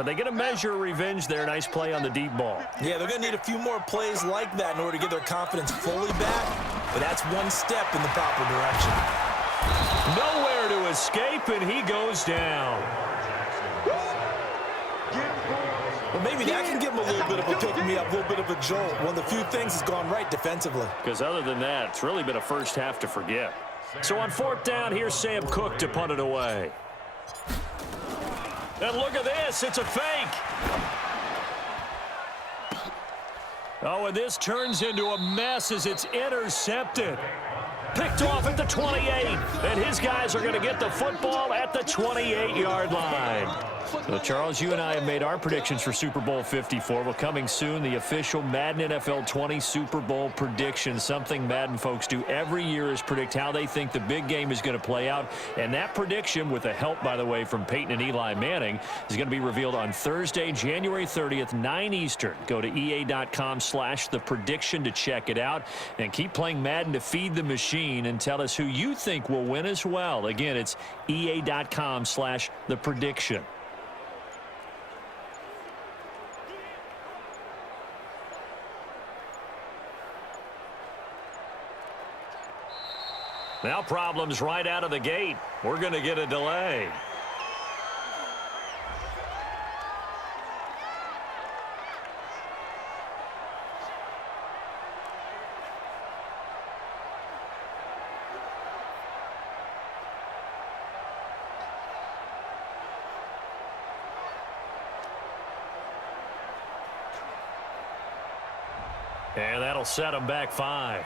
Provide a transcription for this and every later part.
Are they going to measure revenge there? Nice play on the deep ball. Yeah, they're going to need a few more plays like that in order to get their confidence fully back, but that's one step in the proper direction. Nowhere to escape, and he goes down. Well, maybe that can give him a little bit of a pick-me-up, a little bit of a jolt. One of the few things has gone right defensively. Because other than that, it's really been a first half to forget. So on 4th down, here's Sam Cook to punt it away. And look at this. It's a fake. Oh, and this turns into a mess as it's intercepted. Picked off at the 28. And his guys are going to get the football at the 28-yard line. So, Charles, you and I have made our predictions for Super Bowl 54. Well, coming soon, the official Madden NFL 20 Super Bowl predictions. Something Madden folks do every year is predict how they think the big game is going to play out. And that prediction, with the help, by the way, from Peyton and Eli Manning, is going to be revealed on Thursday, January 30th, 9 Eastern. Go to EA.com/theprediction to check it out. And keep playing Madden to feed the machine and tell us who you think will win as well. Again, it's EA.com/theprediction. Now problems right out of the gate. We're going to get a delay. And that'll set them back 5.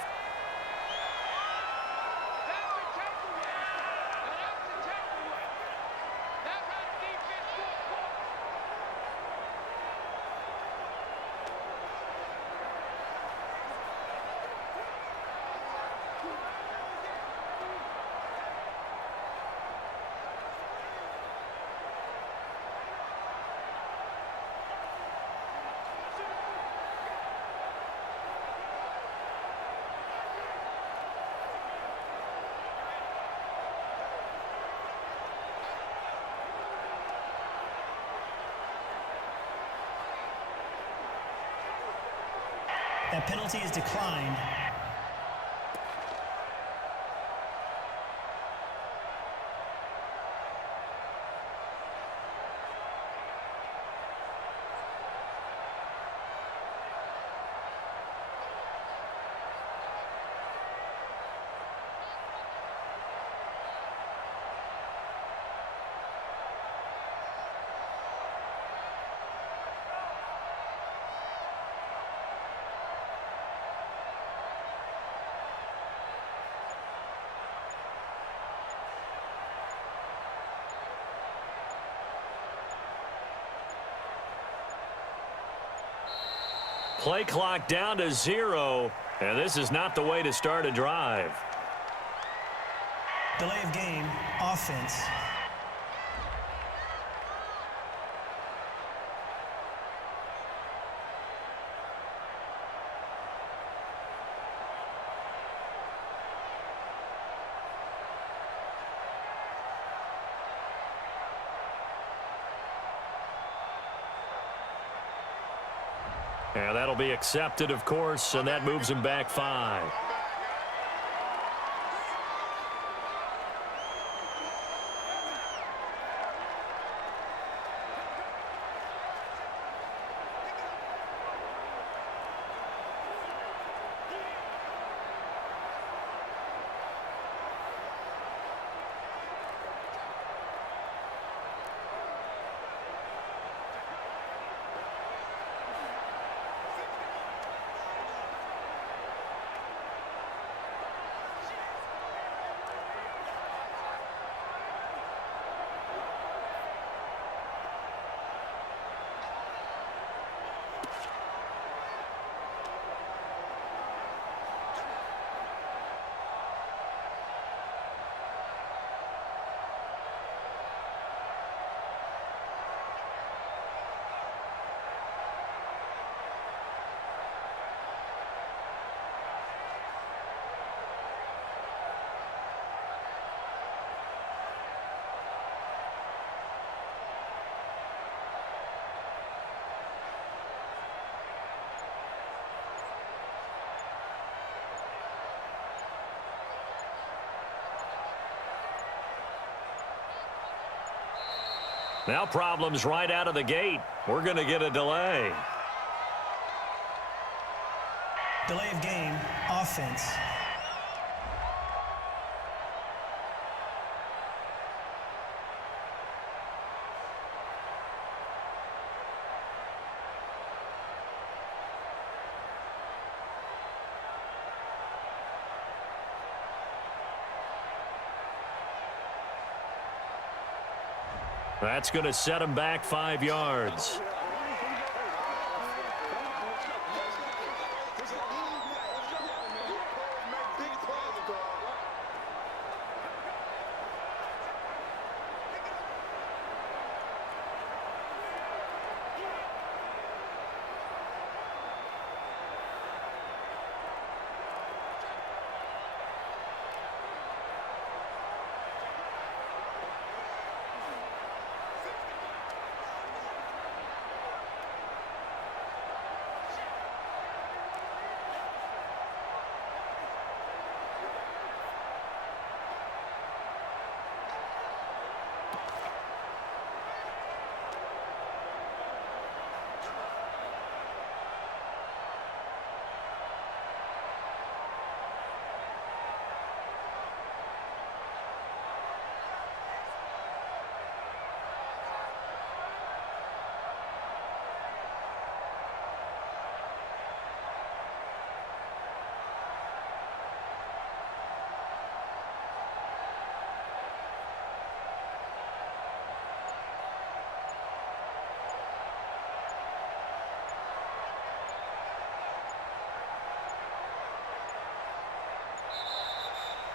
That penalty is declined. Play clock down to 0, and this is not the way to start a drive. Delay of game, offense. And that'll be accepted, of course, and that moves him back 5. Now problems right out of the gate. We're going to get a delay. Delay of game, offense. That's going to set him back 5 yards.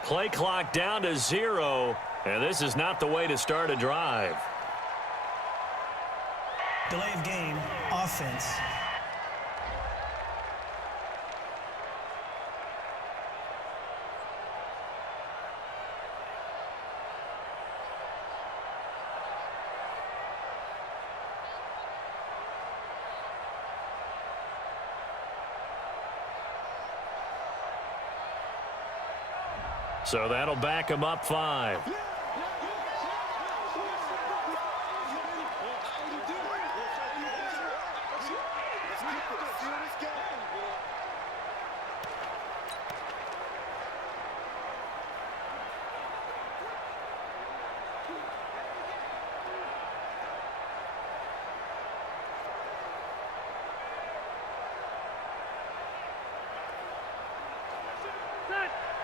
Play clock down to 0, and this is not the way to start a drive. Delay of game, offense. So that'll back him up 5.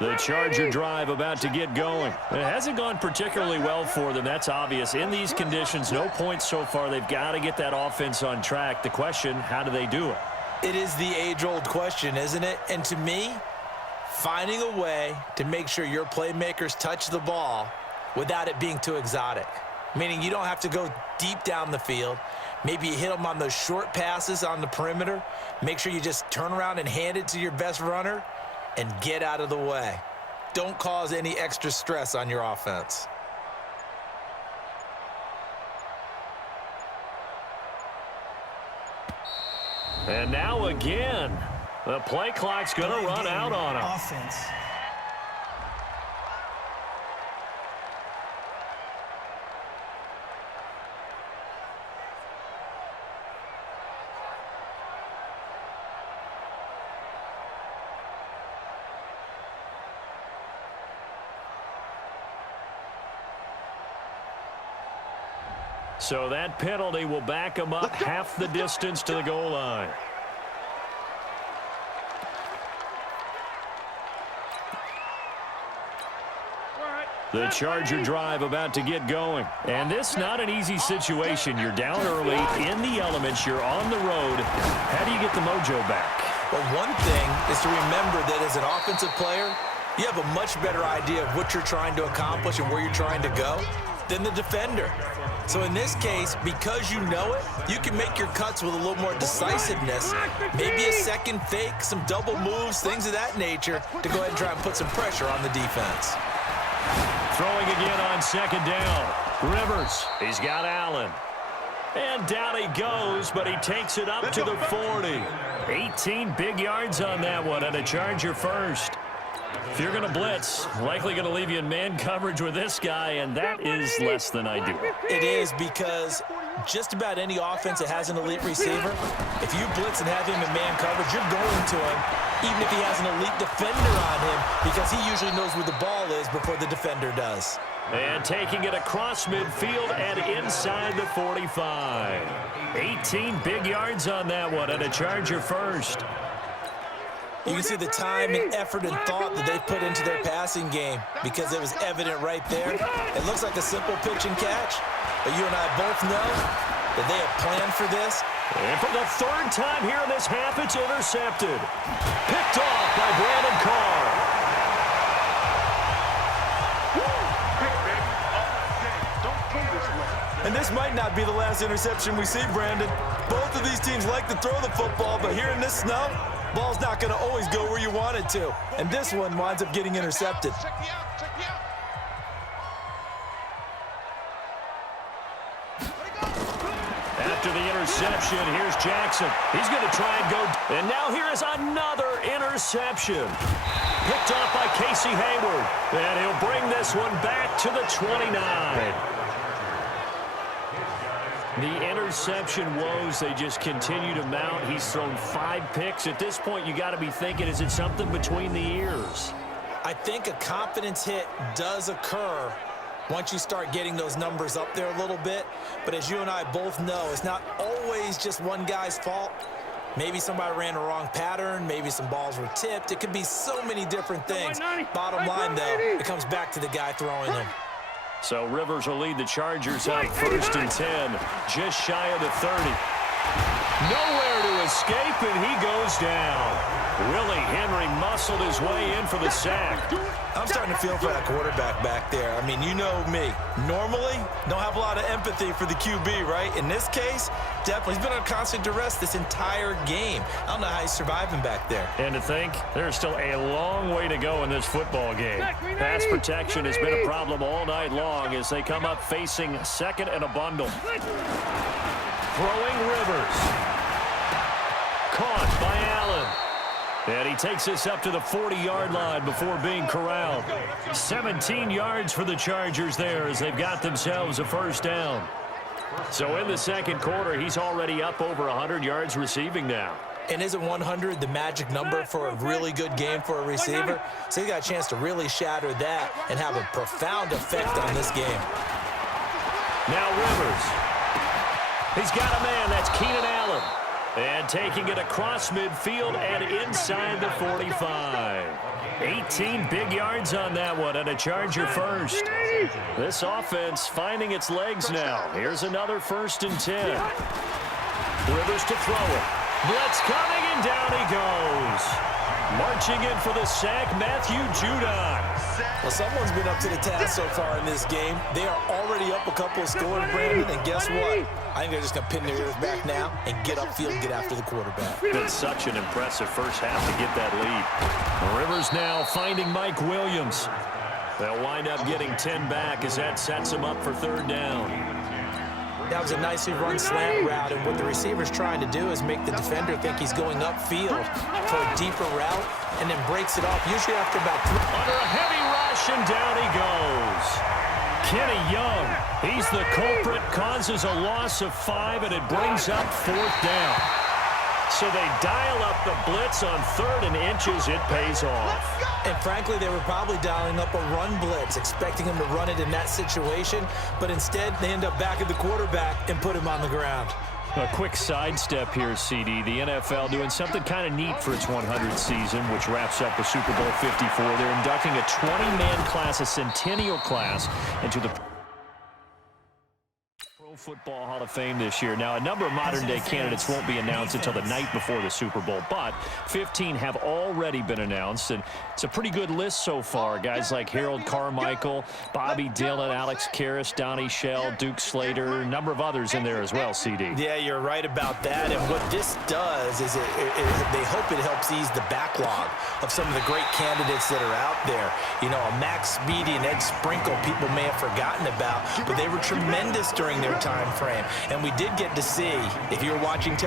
The Charger drive about to get going. It hasn't gone particularly well for them. That's obvious. In these conditions, no points so far. They've got to get that offense on track. The question, how do they do it? It is the age-old question, isn't it? And to me, finding a way to make sure your playmakers touch the ball without it being too exotic. Meaning you don't have to go deep down the field. Maybe you hit them on those short passes on the perimeter. Make sure you just turn around and hand it to your best runner and get out of the way. Don't cause any extra stress on your offense. And now again, the play clock's going to run out on him. Offense. So that penalty will back him up half the distance to the goal line. The Charger drive about to get going. And this not an easy situation. You're down early, in the elements, you're on the road. How do you get the mojo back? Well, one thing is to remember that as an offensive player, you have a much better idea of what you're trying to accomplish and where you're trying to go than the defender. So in this case, because you know it, you can make your cuts with a little more decisiveness, maybe a second fake, some double moves, things of that nature, to go ahead and try and put some pressure on the defense. Throwing again on second down. Rivers, he's got Allen. And down he goes, but he takes it up to the 40. 18 big yards on that one, and a Charger first. If you're going to blitz, likely going to leave you in man coverage with this guy, and that is less than ideal. It is, because just about any offense that has an elite receiver, if you blitz and have him in man coverage, you're going to him, even if he has an elite defender on him, because he usually knows where the ball is before the defender does. And taking it across midfield and inside the 45. 18 big yards on that one, and a Charger first. You can see the time and effort and thought that they put into their passing game, because it was evident right there. It looks like a simple pitch and catch, but you and I both know that they have planned for this. And for the third time here in this half, it's intercepted. Picked off by Brandon Carr. And this might not be the last interception we see, Brandon. Both of these teams like to throw the football, but here in this snow, ball's not going to always go where you want it to. And this one winds up getting intercepted. After the interception, here's Jackson. He's going to try and go. And now here is another interception. Picked off by Casey Hayward. And he'll bring this one back to the 29. The interception woes, they just continue to mount. He's thrown 5 picks. At this point, you got to be thinking, is it something between the ears? I think a confidence hit does occur once you start getting those numbers up there a little bit. But as you and I both know, it's not always just one guy's fault. Maybe somebody ran a wrong pattern. Maybe some balls were tipped. It could be so many different things. Bottom line, though, it comes back to the guy throwing them. So Rivers will lead the Chargers out 1st and 10, just shy of the 30. Nowhere to escape, and he goes down. Willie Henry muscled his way in for the sack. I'm starting to feel for that quarterback back there. I mean, you know me. Normally, don't have a lot of empathy for the QB, right? In this case, definitely. He's been on constant duress this entire game. I don't know how he's surviving back there. And to think, there's still a long way to go in this football game. Pass protection has been a problem all night long as they come up facing second and a bundle. Throwing Rivers. Caught by Allen. And he takes this up to the 40-yard line before being corralled. 17 yards for the Chargers there as they've got themselves a first down. So in the second quarter, he's already up over 100 yards receiving now. And isn't 100 the magic number for a really good game for a receiver? So he got a chance to really shatter that and have a profound effect on this game. Now Rivers. He's got a man. That's Keenan Allen. And taking it across midfield and inside the 45. 18 big yards on that one, and a Charger first. This offense finding its legs now. Here's another 1st and 10. Rivers to throw it. Blitz coming, and down he goes. Marching in for the sack, Matthew Judon. Well, someone's been up to the task so far in this game. They are already up a couple of scores, Brandon, and guess what? I think they're just going to pin their ears back now and get upfield and get after the quarterback. Been such an impressive first half to get that lead. Rivers now finding Mike Williams. They'll wind up getting 10 back as that sets them up for 3rd down. That was a nicely run slant route, and what the receiver's trying to do is make the defender think he's going upfield for a deeper route and then breaks it off, usually after about 3. Under a heavy rush, and down he goes. Kenny Young, he's the culprit, causes a loss of 5, and it brings up 4th down. So they dial up the blitz on 3rd and inches. It pays off. And frankly, they were probably dialing up a run blitz, expecting him to run it in that situation, but instead they end up back at the quarterback and put him on the ground. A quick sidestep here, CD. The NFL doing something kind of neat for its 100th season, which wraps up the Super Bowl 54. They're inducting a 20-man class, a centennial class, into the Football Hall of Fame this year. Now, a number of modern-day candidates won't be announced until the night before the Super Bowl, but 15 have already been announced, and it's a pretty good list so far. Guys like Harold Carmichael, Bobby Dillon, Alex Karras, Donnie Shell, Duke Slater, a number of others in there as well, CD. Yeah, you're right about that, and what this does is they hope it helps ease the backlog of some of the great candidates that are out there. You know, a Max Speedy and Ed Sprinkle people may have forgotten about, but they were tremendous during their time frame. And we did get to see, if you were watching television,